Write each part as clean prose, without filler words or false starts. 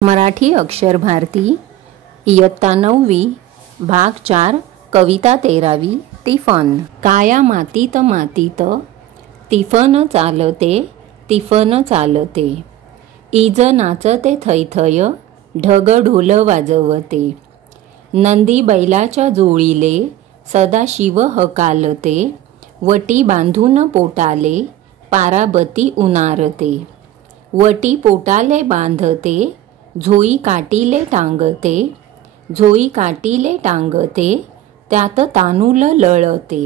मराठी अक्षर भारती इयत्ता 9वी भाग 4 कविता 13वी तिफन। काया मातीत मातीत तिफन चालते तिफन चालते, इज नाचते थैथय ढग ढोल वाजवते, नंदी बैलाच्या जोळीले सदाशिव हकालते, वटी बांधून पोटाले पाराबती उनारते, वटी पोटाले बांधते झोई काटीले टांगते, झोई काटीले टांगते, त्यात तांदूळ लळते,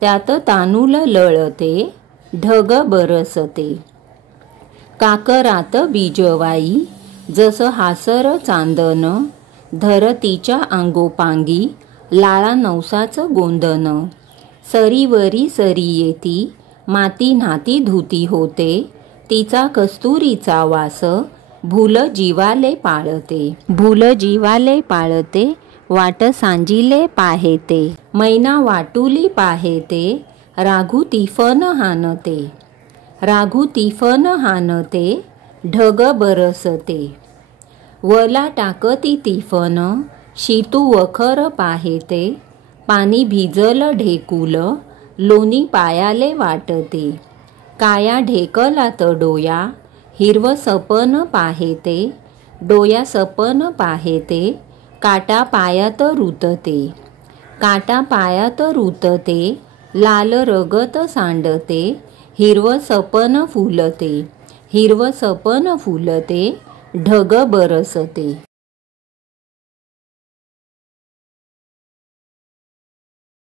त्यात तांदूळ लळते, ढग बरसते, काकरात बीजवाई जस हासर चांदन, धरतीच्या अंगोपांगी लाळा नवसाच गोंदन, सरीवरी सरी येती माती नाती धुती होते, तिचा कस्तुरीचा वास भूल जीवाले पाळते, भूल जीवाले पाळते, वाट सांजिले पाहेते, मैना वाटुली पाहेते, राघू तिफन हानते, राघू तिफन हानते, ढग बरसते, वला टाकती तिफन शितू वखर पाहेते, पाणी भिजल ढेकुल लोणी पायाले वाटते, काया ढेकलात डोया हिरव सपन पाहेते, डोया सपन पाहेते, काटा पायात रुतते, काटा पायात रुतते, लाल रगत सांडते, हिरव सपन फुलते, हिरव सपन फुलते, ढग बरसते।